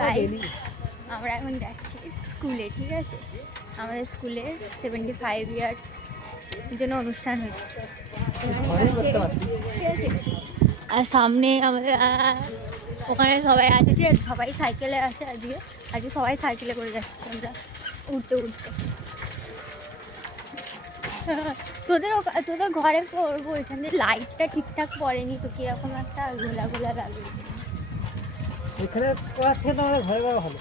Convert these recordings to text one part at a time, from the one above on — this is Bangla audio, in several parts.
গাইস আমরা এখন যাচ্ছি স্কুলে, ঠিক আছে? আমাদের স্কুলে 75 ইয়ার্স জন্য অনুষ্ঠান হচ্ছে, ঠিক আছে? আর সামনে আমাদের ওখানে সবাই আছে, ঠিক আছে? সবাই সাইকেলে আসে, আজকে সবাই সাইকেলে করে যাচ্ছে আমরা উঠতে উঠতে। তোদের ঘরে করবো, এখানে লাইটটা ঠিকঠাক পড়েনি তো কিরকম একটা ঘোলা ঘোলা লাগে। এখানে করার থেকে তো আমাদের ঘরে ঘরে ভালো।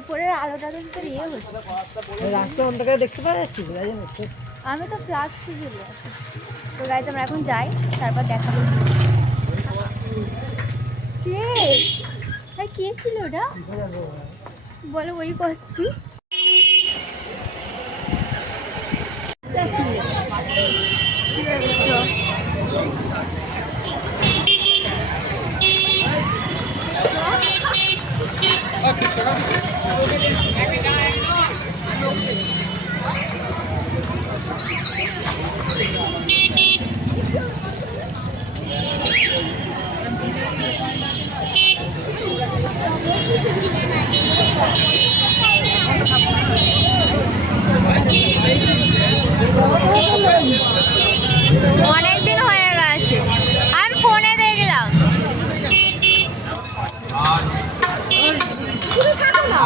উপরের আলোটা তো ইয়ে হচ্ছে, রাস্তা অন্ধকারে দেখতে পাওয়া যাচ্ছে। আমি তো ফ্লাক্স চলে আছি। তো গাইজ আমরা এখন যাই, তারপর দেখাবো। কে ছিল ওটা বলো, ওই করছি। অনেকদিন হয়ে গেছে, আমি ফোনে দেখলাম।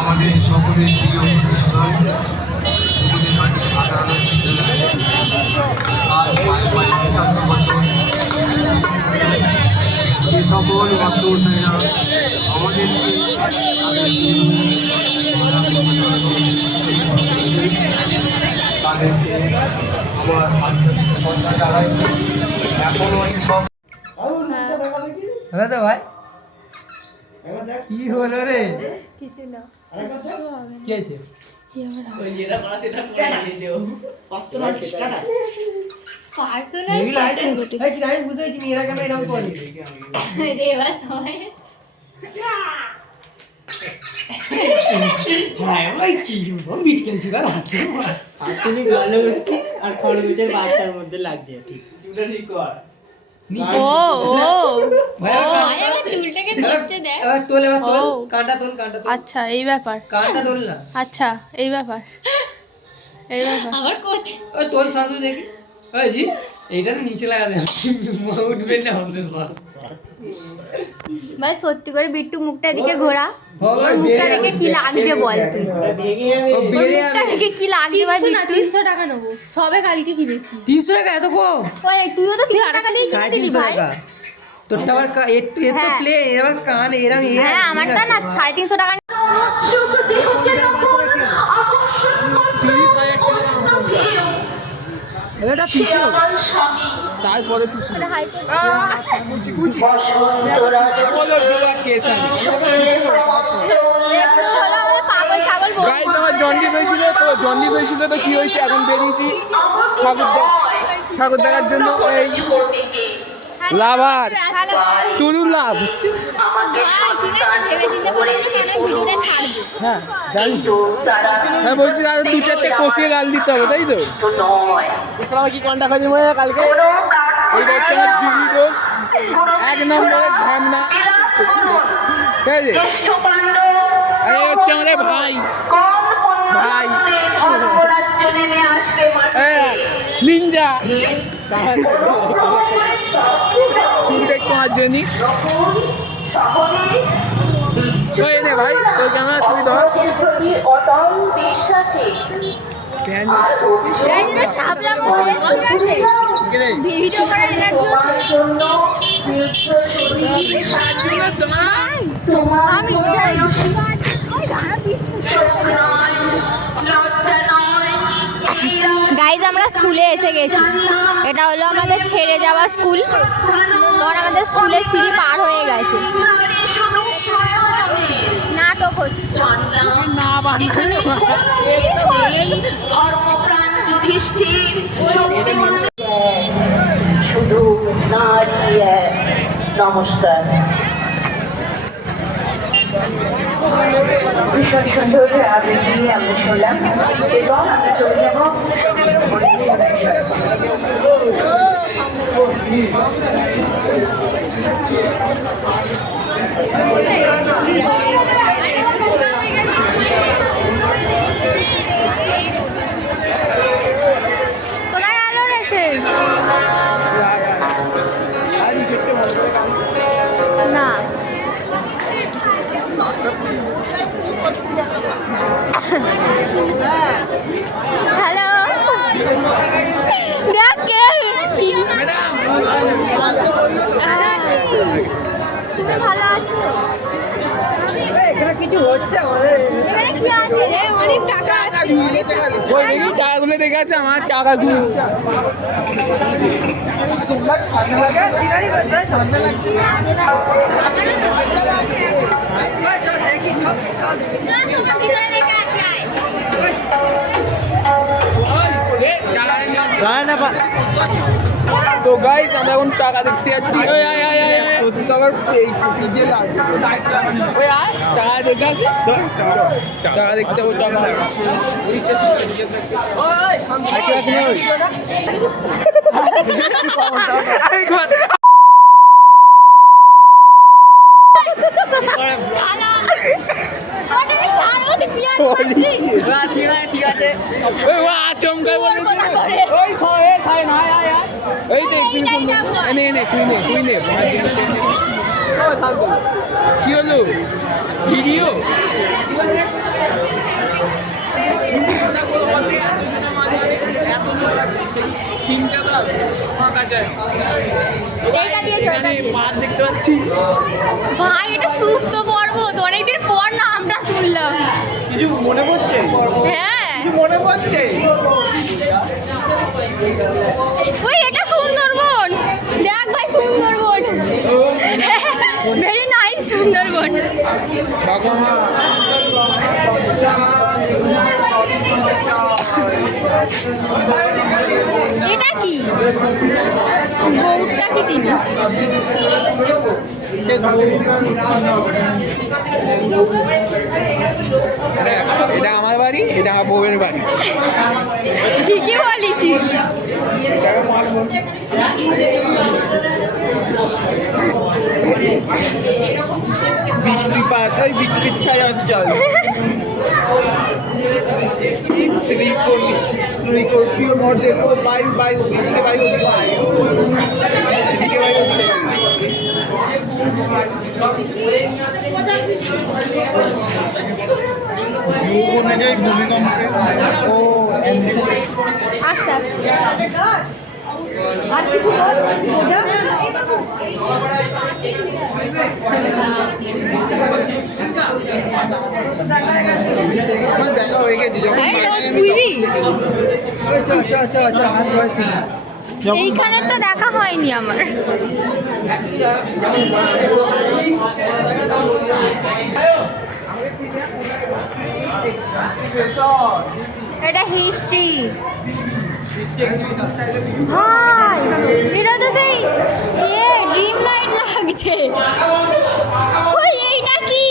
আমাদের সকলের প্রিয় প্রতিষ্ঠান মাটি সাধারণ বিদ্যালয় আজ 75 বছর। যে সকল মাস্টারমশাইরা আমাদেরকে তাদেরকে আমার শ্রদ্ধা জানাই। এখনো সব তো ভাই কি হলো রে? কিছু না, কি আছে? আর খরগোশের বাচ্চার মধ্যে লাগছে। ঠিক ঠিক কর। আচ্ছা এই ব্যাপার, আচ্ছা এই ব্যাপার, আবার কোচ তোর সাধু দেখি এইটা নিচে লাগা দে, উঠবে না হবে। ভাই সত্যি করে বিট্টু মুখটা এদিকে ঘোরা, ওর মুখটা দেখে কি লাগছে বল তুই? মুখটা দেখে কি লাগছে ভাই? 300 টাকা নেবো, সবে কালকে কিনেছি। 300 টাকা এত কম? ওই তুইও তো 300 টাকা দিয়ে কিনে দিলি ভাই। তোরটা আবার একটু এত প্লে এরকম কান এরকম হ্যাঁ আমারটা না 350 টাকা। এটা পিছে তারপরে পিছে কুচি কুচি বলো জোড়া কেস আছে। গাইস আমার জন্ডিস হয়েছিল তো কি হয়েছে এখন বেরিয়েছি ঠাকুর দেখার জন্য। এই লাভার টুরুল লাভ, হ্যাঁ জানি। হ্যাঁ বলছি দাদা 2-4টে কষিয়ে গাল দিতে হবে, তাই তো? আমার কি কন্টাক্ট হয়েছে মনে হয় কালকে? এইটা হচ্ছে আমার দিদি দোষ, 1 নম্বরের ঢ্যামনা, ঠিক আছে? আরে হচ্ছে আমাদের ভাই নিনজা চুলটা একটু আমার জন্য ভাই ওই ক্যামেরা ছবি ধর। গাইজ আমরা স্কুলে এসে গেছি, এটা হলো আমাদের ছেড়ে যাওয়া স্কুল। তখন আমাদের স্কুলের সিঁড়ি পার হয়ে গেছে, নাটক হচ্ছে। শুধু নারী। নমস্কার। ভীষণ সুন্দর আবৃত্তি আমরা শুনলাম এবং আমরা চলে যাব কিছু হচ্ছে আমাদের এখানে কি আছে রে? অনেক টাকা আছে ওই দেখি টাকাগুলো দেখে আছে আমার টাকা ঘুরছে সিনারি বলতে ঠান্ডা লাগছে চল দেখি চল ভিতরে দেখে আসি আয়। তো গাইস আমরা এখন টাকা দেখতে যাচ্ছি ওই আয় আয় আয় আয় ওই আয় টাকা দেখে আসি টাকা দেখতে যাবো টাকা ওটা আমি ছাড়বো, তুই বিয়ার করছিস? ঠিক আছে ওই ও আচমকাই বলে শুয়োর কথা করে। ওই ছয় ছয় না আয় আয় আয় এই তো একটু এইটাই দাম নয়। নে নে তুই নে পাঁচ দিন কি হলো ভিডিও এইটা দিয়ে চল, এইটা দিয়ে। পাট দেখতে পাচ্ছি ভাই এটা সুপ্ত পর্বত, অনেকদিন পর নামটা শুনলাম। কিছু মনে পড়ছে হ্যাঁ কিছু মনে পড়ছে ওই এটা সুন্দরবন, দেখ ভাই সুন্দরবন, ভেরি নাইস সুন্দরবন। এটা কি গৌড়টা কি জিনিস? এটা আমার বাড়ি এটা আমার বউয়ের বাড়ি ঠিকই বলেছিস। বৃষ্টিপাত ওই বৃষ্টির ছায় অঞ্চল ত্রিকোণীয় মোড় দেখো বায়ু বায়ু এদিকে বায়ু ওদিকে বায়ু এদিকে বায়ু ওদিকে ভূমিকম্পে ও আস্তে আস্তে আর কিছু বল দেখা হয়ে গেছে বুঝবি চ এইখানেরটা দেখা হয়নি আমার। এটা হিস্ট্রি ভাই, এটা তো সেই ড্রিম লাইট লাগছে। ওই এইটা কি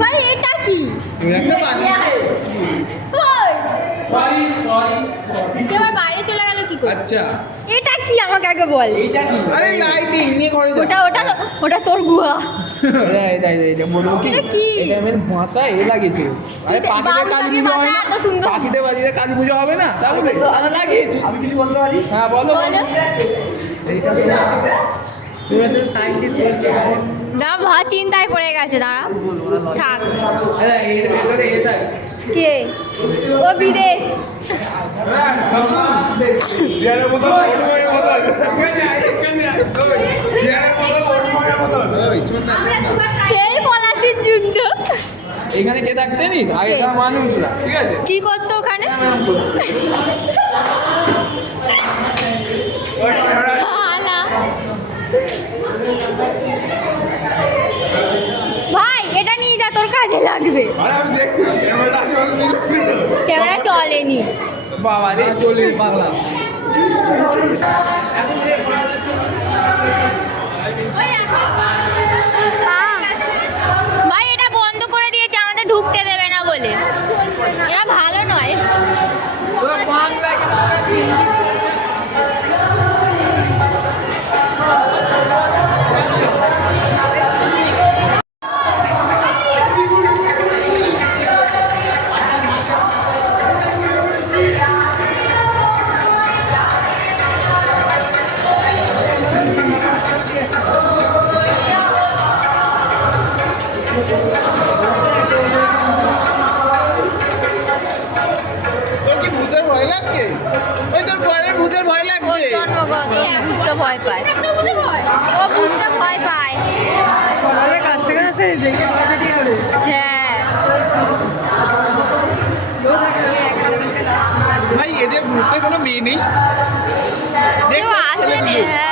ভাই, এটা কি? ওই এবার বাইরে চলে গেল কি করে? আচ্ছা এটা কি আমাকে আগে বল। আরে লাইটিং নিয়ে ঘরে যা ওটা ওটা ওটা তোর গুহা। এটা বলবো কি এটা কি? এটা আমার বাসায় এ লাগিয়েছে আরে পাখিদের কালী পুজো হয় না এত সুন্দর। পাখিদের বাড়িতে কালী পুজো হবে না তাহলে তারা লাগিয়েছে আমি কিছু বলতে পারি হ্যাঁ বলো বলো না, ভা চিন্তায় পড়ে গেছে, দাঁড়া থাক। এর ভেতরে এটা কে ও বিদেশ? বিয়ারের মতো বড়মায়ের মতো সেই পলাশির যুদ্ধ এখানে কে থাকতে নি আগেকার মানুষরা ঠিক আছে কি করতো ওখানে? শালা। ভাই এটা নিয়ে যা, তোর কাজে লাগবে। ক্যামেরা চলেনি। বাবা রে চলে পাগলা ভাই এটা বন্ধ করে দিয়েছে, আমাদের ঢুকতে দেবে না বলে। এরা ভালো নয়। তোর কি ভূতের ভয় লাগছে ওই তোর পরের ভূতের ভয় লাগছে জন্মগত ভূতকে ভয় পায়, ও ভূতকে ভয় পায়। কাছ থেকে আসে দেখে মেয়ে নেই কেউ আসেনি, হ্যাঁ